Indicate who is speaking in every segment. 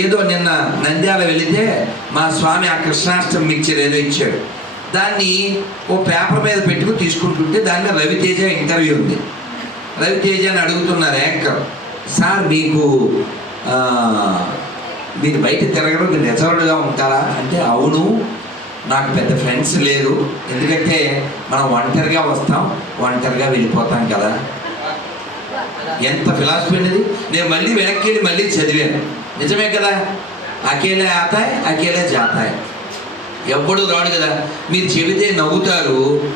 Speaker 1: ఏదో నిన్న నంద్యాల వెళితే మా స్వామి ఆ కృష్ణాష్టమి మిక్చర్ ఏదో ఇచ్చాడు. దాన్ని ఓ పేపర్ మీద పెట్టుకుని తీసుకుంటుంటే దానిలో రవితేజ ఇంటర్వ్యూ ఉంది. రవితేజ అని అడుగుతున్నారు యాంకర్ సార్ మీకు మీరు బయట తిరగడం మీరు రిజర్వ్డ్గా ఉంటారా? అంటే అవును నాకు పెద్ద ఫ్రెండ్స్ లేరు. ఎందుకంటే మనం ఒంటరిగా వస్తాం ఒంటరిగా వెళ్ళిపోతాం కదా. ఎంత ఫిలాసఫీ అనేది నేను మళ్ళీ వెనక్కి వెళ్ళి మళ్ళీ చదివాను. నిజమే కదా? Akele ఆతాయ్ Akele జాతాయ్. ఎవ్వడు రాడు కదా. మీరు చెబితే నవ్వుతారు.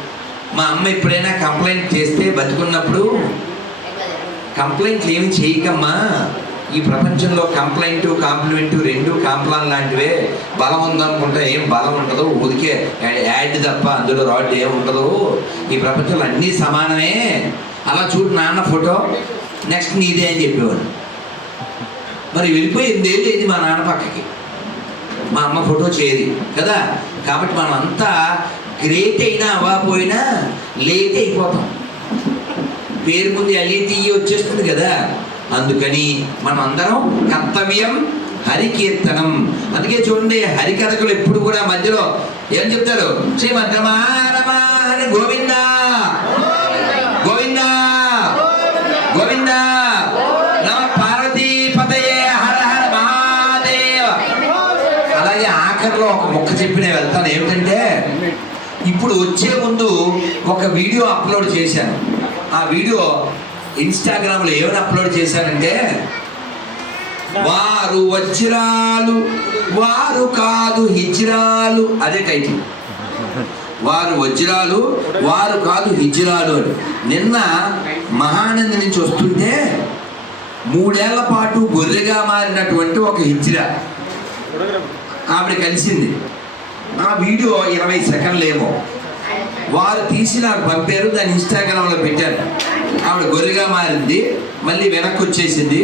Speaker 1: మా అమ్మ ఎప్పుడైనా కంప్లైంట్ చేస్తే బతుకున్నప్పుడు? కంప్లైంట్లు ఏమి చేయకమ్మా. ఈ ప్రపంచంలో కంప్లైంట్ కాంప్లిమెంట్ రెండు కాంప్లాన్ లాంటివే. బలం ఉందనుకుంటా ఏం బలం ఉండదు. ఊరికే యాడ్ తప్ప అందులో రాడ్ ఏం ఉండదు. ఈ ప్రపంచంలో అన్నీ సమానమే. అలా చూడు నాన్న ఫోటో నెక్స్ట్ నీదే అని చెప్పేవాడు. మరి వెళ్ళిపోయి ఎనిమిదేళ్ళు అయింది మా నాన్న పక్కకి. మా అమ్మ ఫోటో చేయదు కదా? కాబట్టి మనం అంతా గ్రేట్ అయినా అవ్వకపోయినా లేట్ అయిపోతాం. పేరు ముందు అల్లి తీయి వచ్చేస్తుంది కదా? అందుకని మనం అందరం కర్తవ్యం హరికీర్తనం. అందుకే చూడండి హరికథకులు ఎప్పుడు కూడా మధ్యలో ఏం చెప్తారు? శ్రీమద్ గోవిందా చెప్పి నేను వెళ్తాను. ఏమిటంటే ఇప్పుడు వచ్చే ముందు ఒక వీడియో అప్లోడ్ చేశాను. ఆ వీడియో ఇన్స్టాగ్రామ్లో ఏమని అప్లోడ్ చేశానంటే వారు వజ్రాలు వారు కాదు హిజ్రాలు అదే టైటిల్. వారు వజ్రాలు వారు కాదు హిజ్రాలు అని. నిన్న మహానంది నుంచి వస్తుంటే మూడేళ్ళ పాటు గొర్రెగా మారినటువంటి ఒక హిజ్రా ఆవిడ కలిసింది. ఆ వీడియో ఇరవై సెకండ్లేమో. వారు తీసి నాకు పంపారు దాన్ని ఇన్స్టాగ్రామ్లో పెట్టారు. ఆవిడ గొర్రెగా మారింది మళ్ళీ వెనక్కి వచ్చేసింది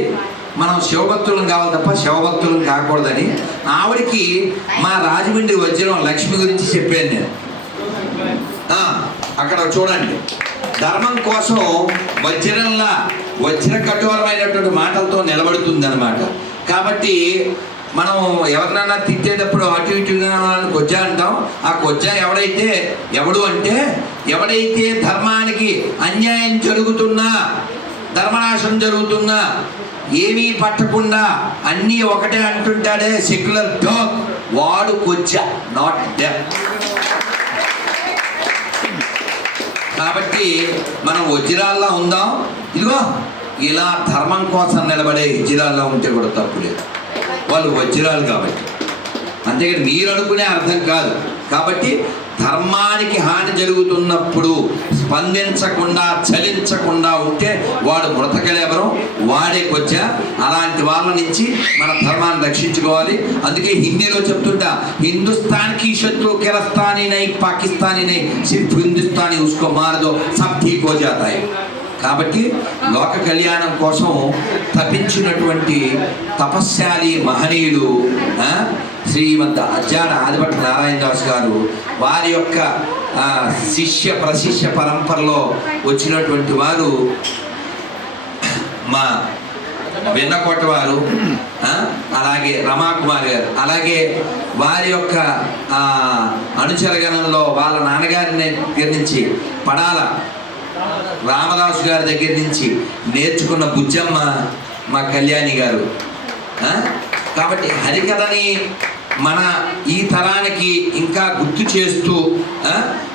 Speaker 1: మనం శివభక్తులను కావాలి తప్ప శివభక్తులను కాకూడదని. ఆవిడకి మా రాజమండ్రి వజ్రం లక్ష్మి గురించి చెప్పాను నేను. అక్కడ చూడండి. ధర్మం కోసం వజ్రంలా వజ్ర కఠోరమైనటువంటి మాటలతో నిలబడుతుంది అనమాట కాబట్టి మనం ఎవరినన్నా తిట్టేటప్పుడు అటు ఇటుగా కొజ్జా అంటాం. ఆ కొజ్జా ఎవడైతే ఎవడు అంటే ఎవడైతే ధర్మానికి అన్యాయం జరుగుతున్నా ధర్మనాశం జరుగుతున్నా ఏమీ పట్టకుండా అన్నీ ఒకటే అంటుంటాడే సెక్యులర్ డాగ్ వాడు కొజ్జా నాట్ డెత్ కాబట్టి మనం వజ్రాల్లో ఉందాం. ఇదిగో ఇలా ధర్మం కోసం నిలబడే వజ్రాల్లో ఉంటే కూడా తప్పు లేదు. వాళ్ళు వజ్రాలు కాబట్టి. అంతేకాదు మీరు అనుకునే అర్థం కాదు. కాబట్టి ధర్మానికి హాని జరుగుతున్నప్పుడు స్పందించకుండా చలించకుండా ఉంటే వాడు బ్రతకలేవరం వాడే కొచ్చా అలాంటి వాళ్ళ నుంచి మన ధర్మాన్ని రక్షించుకోవాలి. అందుకే హిందీలో చెప్తుంటా హిందుస్థాన్కి శత్రు కిరస్థానీ నై పాకిస్తానీ నై సిర్ఫ్ హిందుస్థానీ ఉస్కో మారదో సబ్ ఠీక్ హో జాతాయి. కాబట్టి లోక కళ్యాణం కోసం తపించినటువంటి తపస్శాలి మహనీయులు శ్రీమంత అజ్జాన ఆదిభట్ట నారాయణ దాస్ గారు వారి యొక్క శిష్య ప్రశిష్య పరంపరలో వచ్చినటువంటి వారు మా వెన్నకోట వారు అలాగే రమాకుమార్ గారు. అలాగే వారి యొక్క అనుచరగణంలో వాళ్ళ నాన్నగారిని దగ్గర నుంచి పడాల రామదాసు గారి దగ్గర నుంచి నేర్చుకున్న బుజ్జమ్మ మా కళ్యాణి గారు. కాబట్టి హరికథని మన ఈ తరానికి ఇంకా గుర్తు చేస్తూ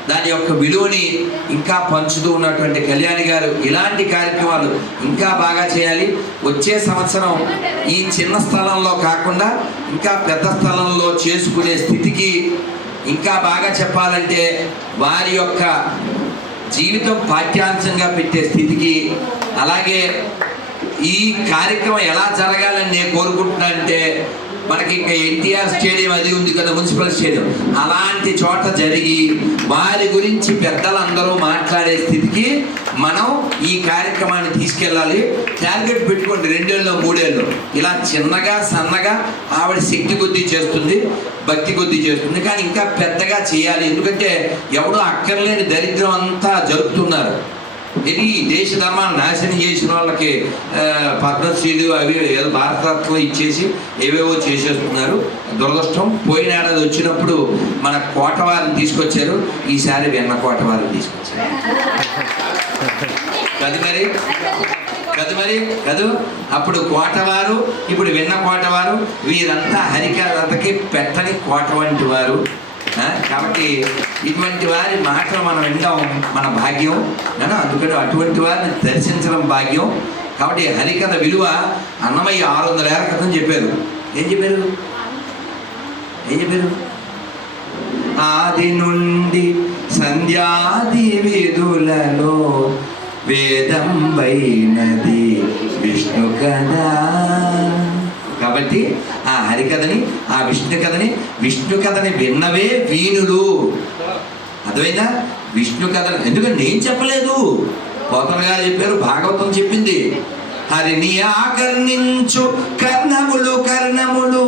Speaker 1: దాని యొక్క విలువని ఇంకా పంచుతూ ఉన్నటువంటి కళ్యాణి గారు ఇలాంటి కార్యక్రమాలు ఇంకా బాగా చేయాలి. వచ్చే సంవత్సరం ఈ చిన్న స్థలంలో కాకుండా ఇంకా పెద్ద స్థలంలో చేసుకునే స్థితికి ఇంకా బాగా చెప్పాలంటే వారి యొక్క జీవితం పాఠ్యాంశంగా పెట్టే స్థితికి అలాగే ఈ కార్యక్రమం ఎలా జరగాలని నేను కోరుకుంటున్నా అంటే మనకి ఇంకా ఎన్టీఆర్ స్టేడియం అది ఉంది కదా మున్సిపల్ స్టేడియం. అలాంటి చోట జరిగి వారి గురించి పెద్దలందరూ మాట్లాడే స్థితికి మనం ఈ కార్యక్రమాన్ని తీసుకెళ్ళాలి. టార్గెట్ పెట్టుకోండి రెండేళ్ళు మూడేళ్ళు. ఇలా చిన్నగా సన్నగా ఆవిడ శక్తి కొద్దీ చేస్తుంది భక్తి కొద్దీ చేస్తుంది. కానీ ఇంకా పెద్దగా చేయాలి. ఎందుకంటే ఎవడో అక్కర్లేని దరిద్రం అంతా జరుపుతున్నారు. ఇది ఈ దేశ ధర్మాన్ని నాశనం చేసిన వాళ్ళకి పద్మశ్రీలు అవి ఏదో భారతత్వం ఇచ్చేసి ఏవేవో చేసేస్తున్నారు. దురదృష్టం పోయిన ఏడాది వచ్చినప్పుడు మన కోటవారిని తీసుకొచ్చారు. ఈసారి వెన్న కోటవారిని తీసుకొచ్చారు. కదా మరి కదా మరి కదు. అప్పుడు కోటవారు ఇప్పుడు విన్న కోటవారు వీరంతా హరికథకి పెట్టని కోట వంటి వారు. కాబట్టి ఇటువంటి వారి మాటలు మనం వినడం మన భాగ్యం. నేను అందుకని అటువంటి వారిని దర్శించడం భాగ్యం. కాబట్టి హరికథ విలువ అన్నమయ్య ఆరు వందల ఏళ్ళ క్రితం చెప్పారు. ఏం చెప్పారు? ఏం చెప్పారు? ఆది నుండి సంధ్యాది విధులలో వేదం వైనది విష్ణు కదా కాబట్టి ఆ హరికథని ఆ విష్ణు కథని విష్ణు కథని విన్నవే వీణులు. అర్థమైందా? విష్ణు కథని ఎందుకంటే నేను చెప్పలేదు? కోతలు గారు చెప్పారు భాగవతం చెప్పింది. హరిని ఆకర్ణించు కర్ణములు కర్ణములు.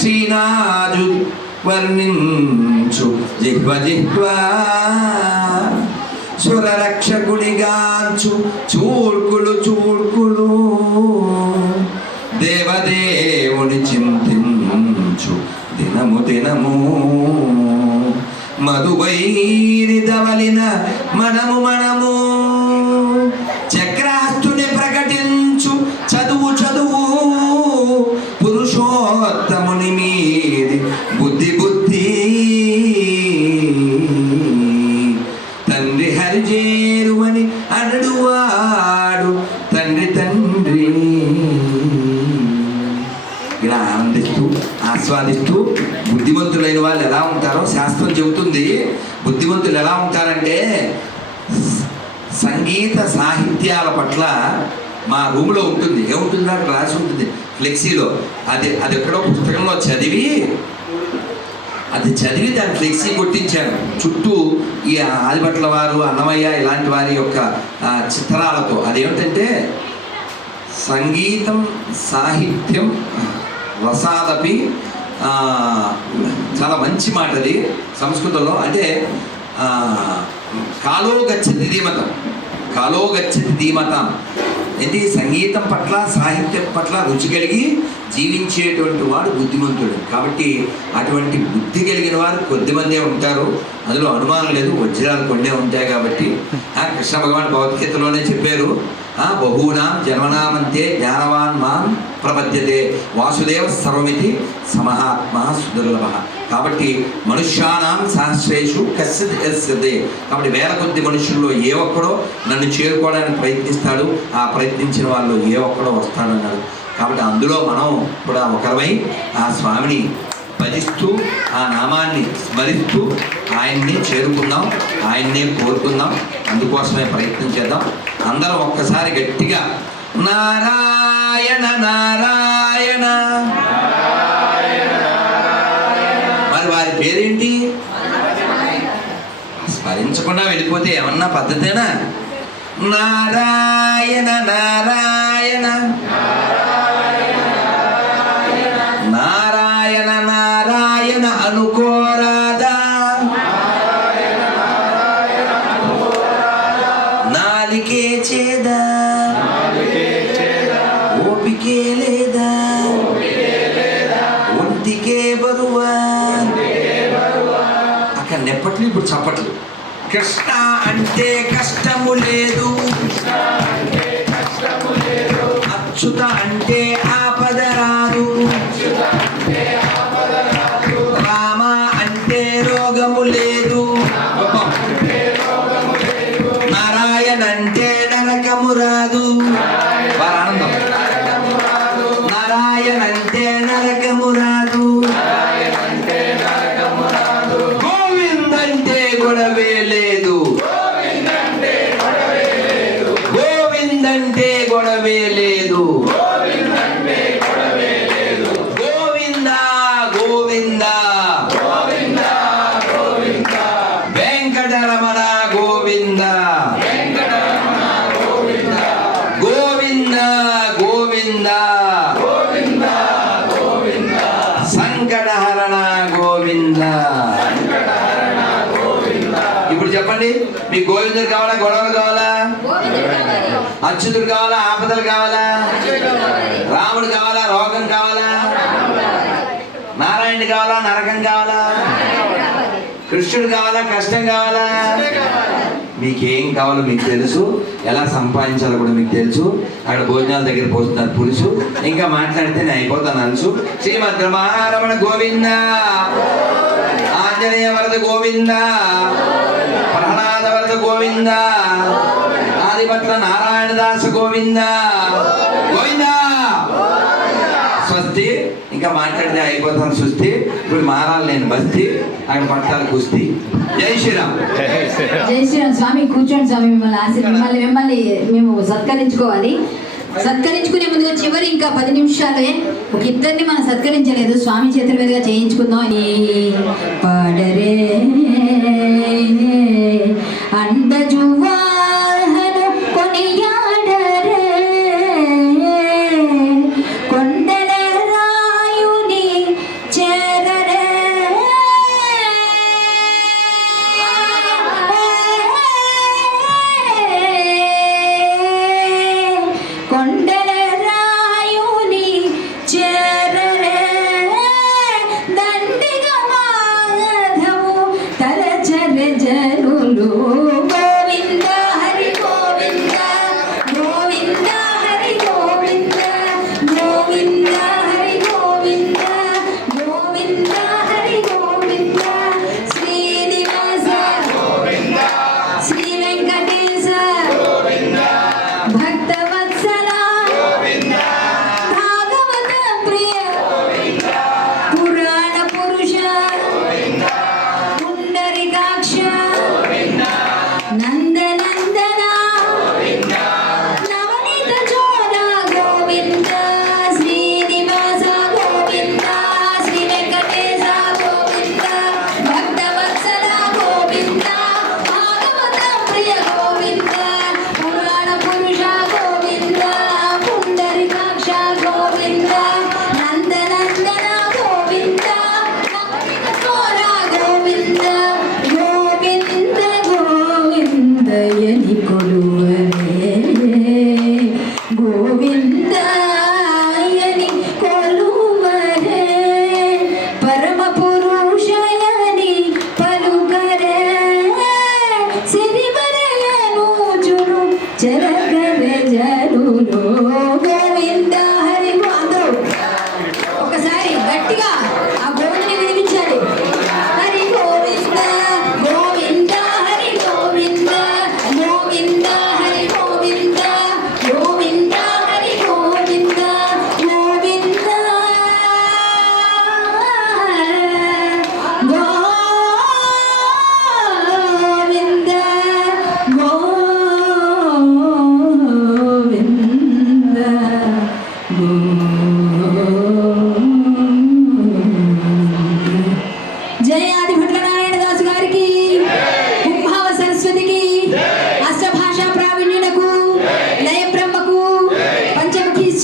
Speaker 1: శ్రీనాథు వర్ణించు జిహ్వ జిహ్వ. సురరక్షకుడిగాంచు చూడ్కులు చూడ్కులు దేవదేవుని చింతించు. దినము దినము మధువైరి దవలిన మనము మనము. చక్ర ఆస్వాదిస్తూ బుద్ధిమంతులైన వాళ్ళు ఎలా ఉంటారో శాస్త్రం చెబుతుంది. బుద్ధిమంతులు ఎలా ఉంటారంటే సంగీత సాహిత్యాల పట్ల మా రూమ్లో ఉంటుంది. ఏముంటుంది అక్కడ రాసి ఉంటుంది. ఫ్లెక్సీలో. అది అది ఎక్కడో పుస్తకంలో చదివి అది చదివి దాన్ని ఫ్లెక్సీ కొట్టించాను. చుట్టూ ఈ ఆదిభట్ల వారు అన్నమయ్య ఇలాంటి వారి యొక్క చిత్రాలతో. అదేమిటంటే సంగీతం సాహిత్యం రసాదపి చాలా మంచి మాట అది సంస్కృతంలో. అంటే ఆ, కాలో గచ్చతి ధీమతం. కాలో గచ్చతి ధీమతం. ఏంటి? సంగీతం పట్ల సాహిత్యం పట్ల రుచి కలిగి జీవించేటువంటి వాడు బుద్ధిమంతుడు. కాబట్టి అటువంటి బుద్ధి కలిగిన వారు కొద్దిమందే ఉంటారు. అందులో అనుమానం లేదు. వజ్రాలు కొన్నే ఉంటాయి కాబట్టి. ఆ కృష్ణ భగవాన్ భగవద్గీతలోనే చెప్పారు. బహూనాం జన్మనామంతే జ్ఞానవాన్ మాం ప్రపద్యతే. వాసుదేవ సర్వమితి సమహాత్మ సుదుర్లభ కాబట్టి మనుష్యానాం సహస్రేషు కశ్చిత్ ఎస్దే కాబట్టి వేల కొద్ది మనుషుల్లో ఏ ఒక్కడో నన్ను చేరుకోవడానికి ప్రయత్నిస్తాడు. ఆ ప్రయత్నించిన వాళ్ళు ఏ ఒక్కడో వస్తాడన్నాడు. కాబట్టి అందులో మనం కూడా ఒకరమై ఆ స్వామిని భజిస్తూ ఆ నామాన్ని స్మరిస్తూ ఆయన్ని చేరుకుందాం ఆయన్నే కోరుకుందాం అందుకోసమే ప్రయత్నం చేద్దాం. అందరం ఒక్కసారి గట్టిగా నారాయణ నారాయణ మరి వారి పేరేంటి? స్మరించకుండా వెళ్ళిపోతే ఏమన్నా పద్ధతేనా? నారాయణ నారాయణ నారాయణ నాలికే చేదా? ఓపికే లేదా? ఒంటికే బరువా? అక్కడ నెప్పట్లు ఇప్పుడు చప్పట్లు. కృష్ణ అంటే కష్టము లేదు. వెంకటరమణ గోవింద. గోవింద గోవింద. సంకటహరణ గోవింద. ఇప్పుడు చెప్పండి మీకు గోవిందుడు కావాలా గొడవలు కావాలా. అచ్యుతుడు కావాలా రాముడు కావాలా రోగం కావాలా నారాయణుడు కావాలా నరకం కావాలా కృష్ణుడు కావాలా? కష్టం కావాలా? మీకేం కావాలో మీకు తెలుసు. ఎలా సంపాదించాలో కూడా మీకు తెలుసు. అక్కడ భోజనాల దగ్గర పోస్తున్నారు పులుసు. ఇంకా మాట్లాడితే నేను అయిపోతాను అనుసు. శ్రీమద్ రమణ గోవింద. ఆంజనేయ వరద గోవింద. ప్రహ్లాద వరద గోవింద. ఆదిపట్ల నారాయణదాస గోవింద. గోవింద! స్వస్తి. ఇంకా మాట్లాడితే అయిపోతాను సుస్తి ఇప్పుడు మారాలి నేను బస్తీ అక్కడ పట్టాలి కుస్తీ. జై శ్రీరామ్.
Speaker 2: జై శ్రీరామ్ స్వామి కూర్చోండి స్వామి మిమ్మల్ని ఆశ మిమ్మల్ని మిమ్మల్ని మేము సత్కరించుకోవాలి. సత్కరించుకునే ముందుగా చివరి ఇంకా పది నిమిషాలే. ఒక ఇద్దరిని మనం సత్కరించలేదు. స్వామి చేతుల మీదుగా చేయించుకుందాం. పాడరే అండజువా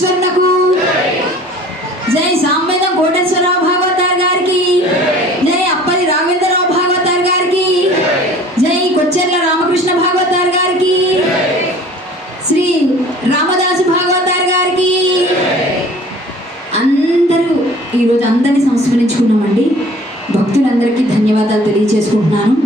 Speaker 2: కోటేశ్వరునకు. జై సాంవేదం కోటేశ్వరరావు భాగవతార్ గారికి. జై అప్పలి రాఘవేంద్రరావు భాగవతార్ గారికి. జై కొచ్చెర్ల రామకృష్ణ భాగవతార్ గారికి. శ్రీ రామదాసు భాగవతార్ గారికి. అందరూ ఈరోజు అందరినీ సంస్మరించుకున్నామండి భక్తులందరికీ ధన్యవాదాలు తెలియజేసుకుంటున్నాను.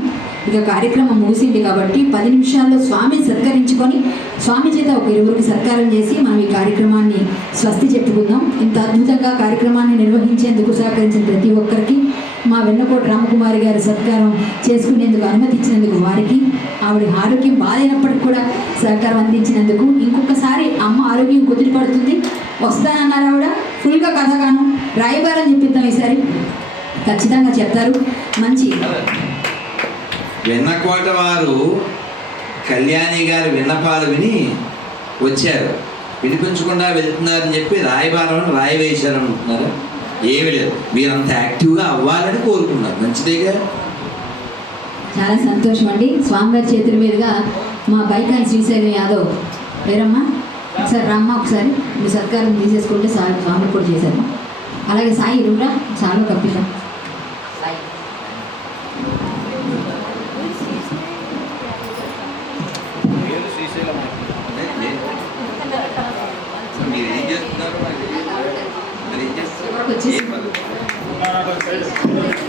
Speaker 2: ఇక కార్యక్రమం ముగిసింది కాబట్టి పది నిమిషాల్లో స్వామిని సత్కరించుకొని స్వామి చేత ఒక ఇరువురికి సత్కారం చేసి మనం ఈ కార్యక్రమాన్ని స్వస్తి చెప్పుకుందాం. ఇంత అద్భుతంగా కార్యక్రమాన్ని నిర్వహించేందుకు సహకరించిన ప్రతి ఒక్కరికి మా వెన్నకోట రామకుమారి గారి సత్కారం చేసుకునేందుకు అనుమతి ఇచ్చినందుకు వారికి ఆవిడ ఆరోగ్యం బాగాలేనప్పటికి కూడా సహకారం అందించినందుకు ఇంకొకసారి అమ్మ ఆరోగ్యం కుదిరిపడుతుంది వస్తానన్నారు ఆవిడ. ఫుల్గా కథగాను. రాయబారని చెప్పిద్దాం ఈసారి. ఖచ్చితంగా చెప్తారు. మంచి.
Speaker 1: వెన్నకోట వారు కళ్యాణి గారి విన్నపాలు విని వచ్చారు. వినిపించకుండా వెళ్తున్నారని చెప్పి రాయబారం రాయి వేశారనుకుంటున్నారు ఏమీ లేదు. మీరంత యాక్టివ్గా అవ్వాలని కోరుకున్నారు. మంచిదేగా
Speaker 2: చాలా సంతోషం అండి. స్వామివారి చేతుల మీదుగా మా బైకాన్ శ్రీశైలం యాదవ్ పేరమ్మా? ఒకసారి రమ్మ ఒకసారి. మీ సత్కారం తీసేసుకుంటే సార్ స్వామి కూడా చేశారు. అలాగే సాయి రూరా చాలా
Speaker 1: కప్పిస్తాం Thank you.